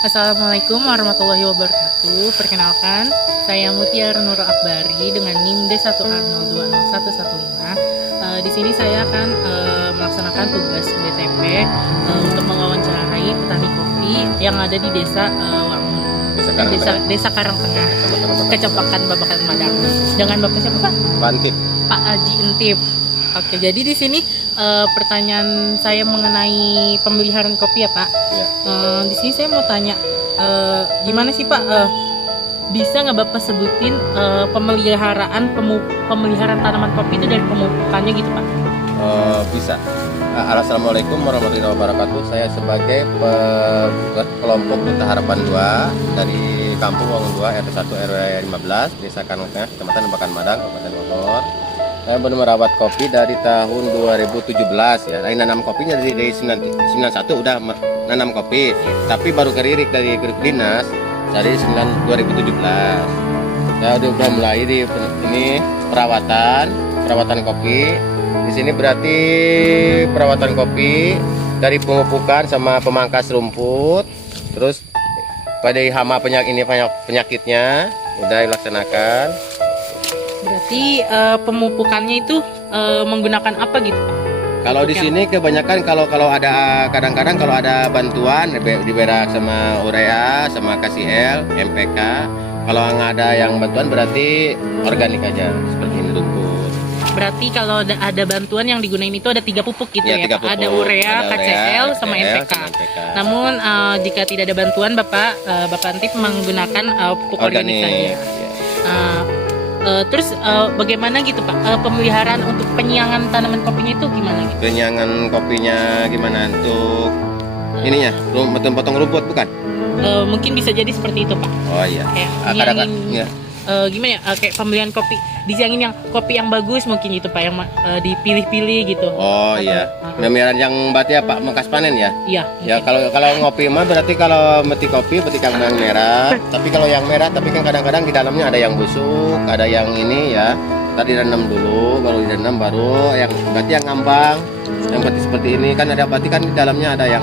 Assalamualaikum warahmatullahi wabarakatuh. Perkenalkan, saya Mutiara Nurul Akbari dengan NIM D1A020115. Di sini saya akan melaksanakan tugas BTP untuk mewawancarai petani kopi yang ada di Desa Wangun, Desa Karangtengah, Kecamatan Babakan Madang. Dengan Bapak siapa, Pak? Pak Antip. Pak Haji Intip. Oke, jadi di sini pertanyaan saya mengenai pemeliharaan kopi ya, Pak. Ya. Di sini saya mau tanya, gimana sih, Pak? Bisa nggak Bapak sebutin pemeliharaan tanaman kopi itu dari pemupukannya gitu, Pak? Bisa. Assalamualaikum warahmatullahi wabarakatuh. Saya sebagai kelompok Duta Harapan 2 dari Kampung Wangun 2 RT 1 RW 15 Desa Karangtengah, Kecamatan Babakan Madang, Kabupaten Bogor. Saya baru merawat kopi dari tahun 2017 ya. Dari nanam kopinya dari 91 udah nanam kopi, tapi baru keririk dari dinas dari 2017. Saya udah mulai di ini perawatan kopi. Di sini berarti perawatan kopi dari pemupukan sama pemangkas rumput, terus pada hama penyakitnya udah dilaksanakan. Berarti pemupukannya itu menggunakan apa gitu, Pak? Kalau di sini kebanyakan kalau ada kadang-kadang kalau ada bantuan diberak sama urea sama KCL, MPK. Kalau nggak ada yang bantuan berarti organik aja seperti ini rumput. Berarti kalau ada bantuan yang digunain itu ada 3 pupuk gitu ya, Pak? Pupuk. Ada urea, KCL, sama MPK. Namun jika tidak ada bantuan, Bapak Antip menggunakan pupuk organik saja. Terus bagaimana gitu, Pak, pemeliharaan untuk penyiangan tanaman kopinya itu gimana gitu? Penyiangan kopinya gimana untuk ininya? Potong rumput bukan? Mungkin bisa jadi seperti itu, Pak. Oh iya. Kayak gimana ya? Kayak pemilihan kopi, disiangin yang kopi yang bagus mungkin gitu, Pak, yang dipilih-pilih gitu. Oh iya. Pemeliharaan yang berarti ya Pak bekas panen ya? Iya. Ya kalau ngopi mah berarti kalau metik kopi petik yang merah. Tapi kalau yang merah tapi kan kadang-kadang di dalamnya ada yang busuk, ada yang ini ya. Tadi direndam dulu, baru direndam baru yang berarti yang ngambang. Yang berarti seperti ini kan ada berarti kan di dalamnya ada yang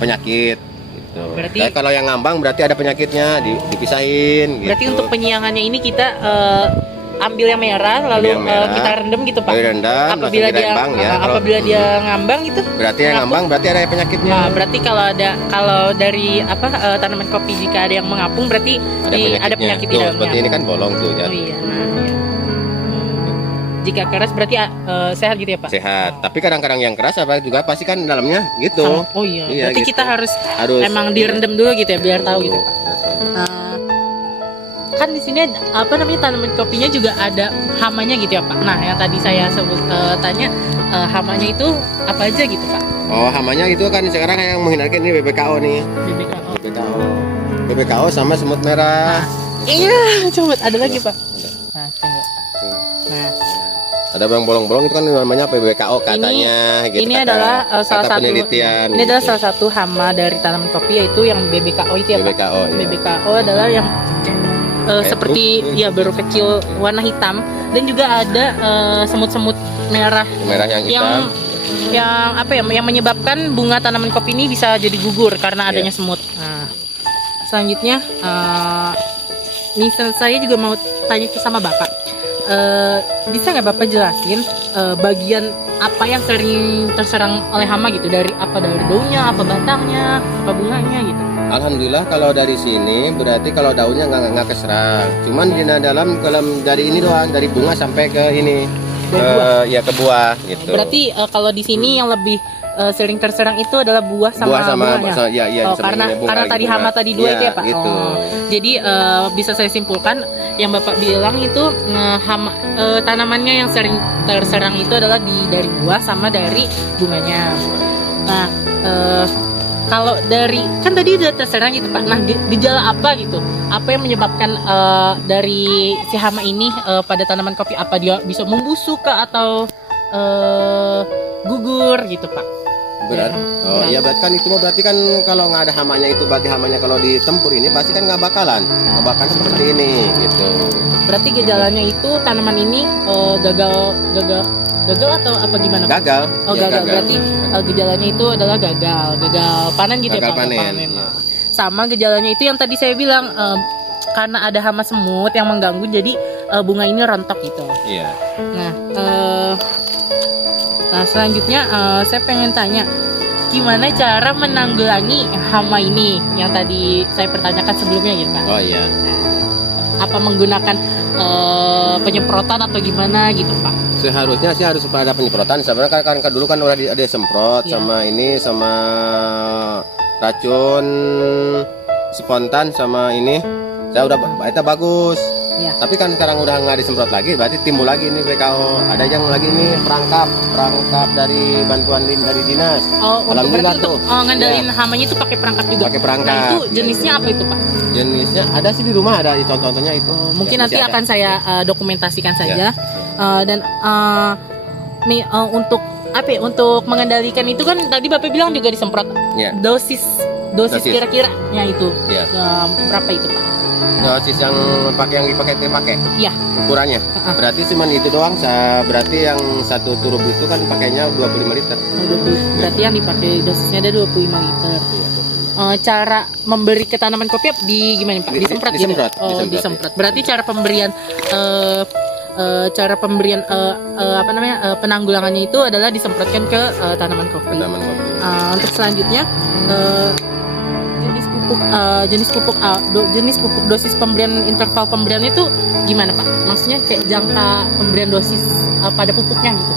penyakit gitu. Berarti kalau yang ngambang berarti ada penyakitnya dipisahin berarti gitu. untuk penyiangannya ini kita ambil yang merah lalu kita rendam gitu, Pak. Rendam, apabila dia apabila dia ngambang gitu. Berarti yang ngambang berarti ada penyakitnya. Berarti kalau dari tanaman kopi jika ada yang mengapung berarti ada penyakit di dalamnya. Seperti ini kan bolong tuh ya. Oh iya, nah ya. Jika keras berarti sehat gitu ya, Pak? Sehat. Tapi kadang-kadang yang keras apa juga pasti kan dalamnya gitu. Oh iya. Berarti gitu. kita harus emang direndam dulu gitu ya biar tahu gitu, Pak. Kan di sini tanaman kopinya juga ada hamanya gitu ya, Pak. Nah, yang tadi saya tanya hamanya itu apa aja gitu, Pak? Oh, hamanya itu kan sekarang yang menghindarkan ini BBKO nih. BBKO sama semut merah. Iya, coba ada lagi, Pak. Nah, tunggu. Nah, ada yang bolong-bolong itu kan namanya BBKO katanya. Ini adalah salah satu penelitian. Ini adalah salah satu hama dari tanaman kopi yaitu yang BBKO itu ya, Pak. BBKO, iya. BBKO adalah yang seperti ya baru kecil warna hitam dan juga ada semut-semut merah yang hitam yang menyebabkan bunga tanaman kopi ini bisa jadi gugur karena adanya semut. Nah, selanjutnya saya juga mau tanya sama Bapak, bisa nggak Bapak jelasin bagian apa yang sering terserang oleh hama gitu, dari daunnya, apa batangnya, apa bunganya gitu? Alhamdulillah kalau dari sini berarti kalau daunnya nggak keserang, cuman di dalam dari ini doang, dari bunga sampai ke ini ke buah gitu. Berarti kalau di sini yang lebih sering terserang itu adalah buah sama bunganya. Karena tadi hama tadi dua itu ya, Pak. Gitu. Jadi bisa saya simpulkan yang Bapak bilang itu tanamannya yang sering terserang itu adalah dari buah sama dari bunganya. Nah, kalau dari kan tadi udah terserang gitu, Pak. Nah, gejala apa gitu? Apa yang menyebabkan dari si hama ini pada tanaman kopi? Apa dia bisa membusuk kah atau gugur gitu, Pak? Berarti kan itu berarti kan kalau nggak ada hamanya itu berarti hamanya kalau ditempur ini pasti kan nggak bakalan seperti ini gitu. Berarti gejalanya itu tanaman ini gagal atau apa gimana? Gagal. Oh, gagal. Berarti gejalanya itu adalah gagal panen gitu gagal ya, Pak. Panen. sama gejalanya itu yang tadi saya bilang, karena ada hama semut yang mengganggu, jadi bunga ini rontok gitu. Iya. Nah, selanjutnya saya pengen tanya, gimana cara menanggulangi hama ini yang tadi saya pertanyakan sebelumnya gitu Pak? Oh iya. Apa menggunakan penyemprotan atau gimana gitu Pak? Seharusnya sih harus ada penyemprotan. Sebenarnya kan dulu kan udah ada semprot Iya. sama racun spontan sama ini. Saya udah itu bagus. Iya. Tapi kan sekarang udah nggak disemprot lagi, berarti timbul lagi ini BKO. Ada yang lagi ini perangkap dari bantuan dari dinas. Oh, Alhamdulillah berarti untuk ngendalin hamanya itu pakai perangkap juga. Pakai perangkap. Nah, itu jenisnya apa itu Pak? Jenisnya ada sih di rumah, ada contoh-contohnya itu. Mungkin Ya, nanti masih ada. akan saya dokumentasikan saja. Dan untuk apa ya, untuk mengendalikan itu kan tadi Bapak bilang juga disemprot. Ya. Dosis Dosis. kira-kiranya itu Ya. berapa itu Pak? Dosis yang dipakai Iya. ukurannya. Berarti cuma itu doang. Berarti yang satu turub itu kan pakainya 25 liter. Berarti yang dipakai dosisnya ada 25 liter. Cara memberi ke tanaman kopi di gimana Pak? Disemprot gitu? Disemprot, Oh, disemprot, disemprot. Berarti cara pemberian penanggulangannya itu adalah disemprotkan ke tanaman kopi. Tanaman kopi. Untuk selanjutnya jenis pupuk dosis pemberian, interval pemberian itu gimana Pak? Maksudnya kayak jangka pemberian dosis pada pupuknya gitu.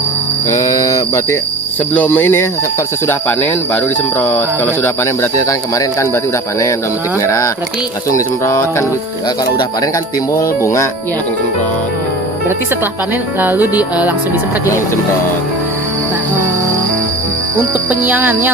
Berarti sebelum ini ya, sesudah panen baru disemprot. Kalau sudah panen berarti kan kemarin kan berarti udah panen, udah metik merah. Berarti Langsung disemprot kan. Kalau udah panen kan timbul bunga, Iya. langsung semprot. berarti setelah panen lalu langsung disemprot ya. Pak? Semprot. Nah, untuk penyiangannya,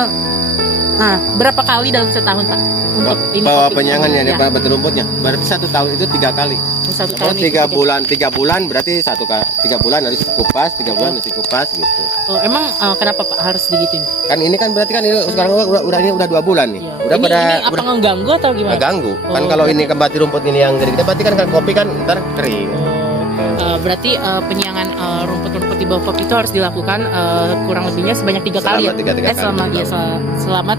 berapa kali dalam setahun Pak? Untuk kopi Penyangannya ya. ya. Betul rumputnya. Berarti 1 tahun itu 3 kali. Satu Kalau tahun itu 3 bulan berarti 3 bulan harus dikupas, 3 bulan harus dikupas gitu. Emang kenapa Pak harus digituin? Kan ini kan berarti kan ini sekarang udah 2 bulan nih. Iya. Udah ini apa ngeganggu atau gimana? ganggu. Kan Oh, kalau berarti- ini kembali rumput ini yang gede-gede berarti kan kopi kan ntar kering. Berarti penyiangan rumput-rumput di bawah kopi itu harus dilakukan kurang lebihnya sebanyak 3 kali ya? Selama 3 kali. Selama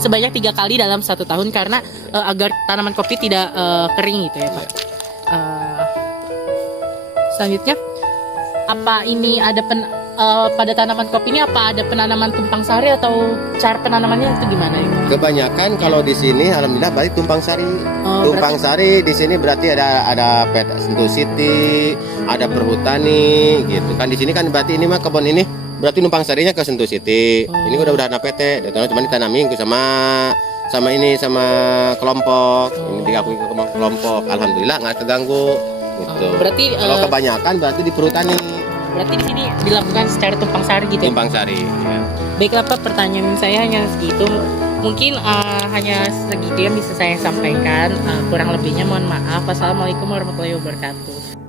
sebanyak 3 kali dalam 1 tahun karena agar tanaman kopi tidak kering gitu ya Pak. Selanjutnya, apa ini ada pada tanaman kopi ini apa ada penanaman tumpang sari atau cara penanamannya itu gimana ya? Kebanyakan kalau di sini alhamdulillah berarti tumpang sari. Tumpang sari di sini berarti ada peta Sentul City, ada Perhutani gitu. Kan di sini kan berarti ini mah kebun ini berarti numpang sarinya ke Sentul City. Ini udah ada PT, dan cuma ditanamin sama kelompok. Ini diakui ke kelompok. Alhamdulillah nggak keganggu gitu. Berarti Kalau kebanyakan berarti di Perhutani. berarti di sini dilakukan secara tumpang sari gitu ya? Tumpang sari. Ya. Baiklah Pak, pertanyaan saya hanya segitu. Mungkin hanya segitu yang bisa saya sampaikan. Kurang lebihnya mohon maaf. Wassalamualaikum warahmatullahi wabarakatuh.